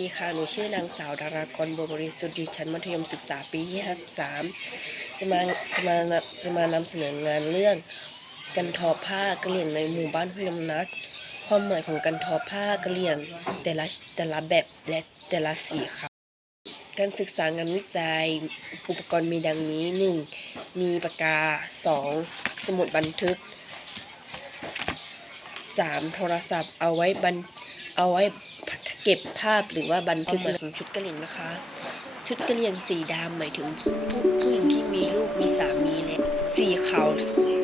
ดีค่ะ หนูชื่อนางสาวดารากรบัวบริสุทธิ์อยู่ชั้นมัธยมศึกษาปีที่สามจะมาจะมาจะมานำเสนองานเรื่อง กันทอผ้ากระเหลี่ยงในหมู่บ้านห้วยน้ำนัก ความหมายของกันทอผ้ากระเหลี่ยงแต่ละแต่ละแบบและแต่ละสีค่ะ การศึกษางานวิจัย อุปกรณ์มีดังนี้ 1. มีปากกา 2. สมุดบันทึก 3. โทรศัพท์เอาไว้บัน เอาไว้เก็บภาพหรือว่าบันทึกมาของชุดกะเหรี่ยงนะคะ ชุดกะเหรี่ยงสีดำหมายถึงผู้ผู้หญิงที่มีลูกมีสามีและสีขาว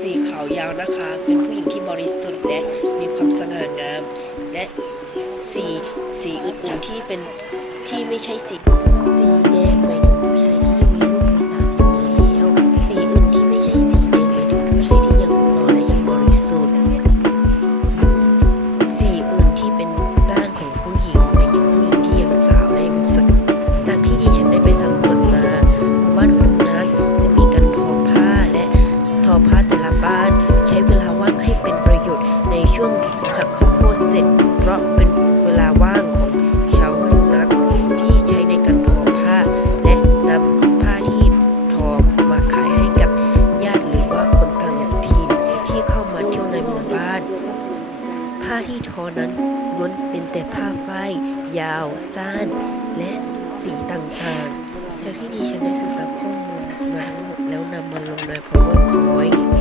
สีขาวยาวนะคะ เป็นผู้หญิงที่บริสุทธิ์และมีความสง่างาม และสีสีอื่นๆที่เป็นที่ไม่ใช่สีสีแดงหมายถึงผู้ชาย ได้ไปสำรวจมาหมู่บ้านหัวน้ำนักจะมีการทอผ้าและทอผ้าแต่ละบ้าน ใช้เวลาว่างให้เป็นประโยชน์ในช่วงหักข้าวโพดเสร็จ เพราะเป็นเวลาว่างของชาวหัวน้ำนักที่ใช้ในการทอผ้า และนำผ้าที่ทอมาขายให้กับญาติหรือว่าคนต่างถิ่นที่เข้ามาเที่ยวในหมู่บ้าน ผ้าที่ทอนั้นล้วนเป็นแต่ผ้าฝ้ายยาวสั้นและ สีต่างๆ จากที่ดีฉันได้ศึกษาข้อมูลมาทั้งหมดแล้วนำมาลงใน PowerPoint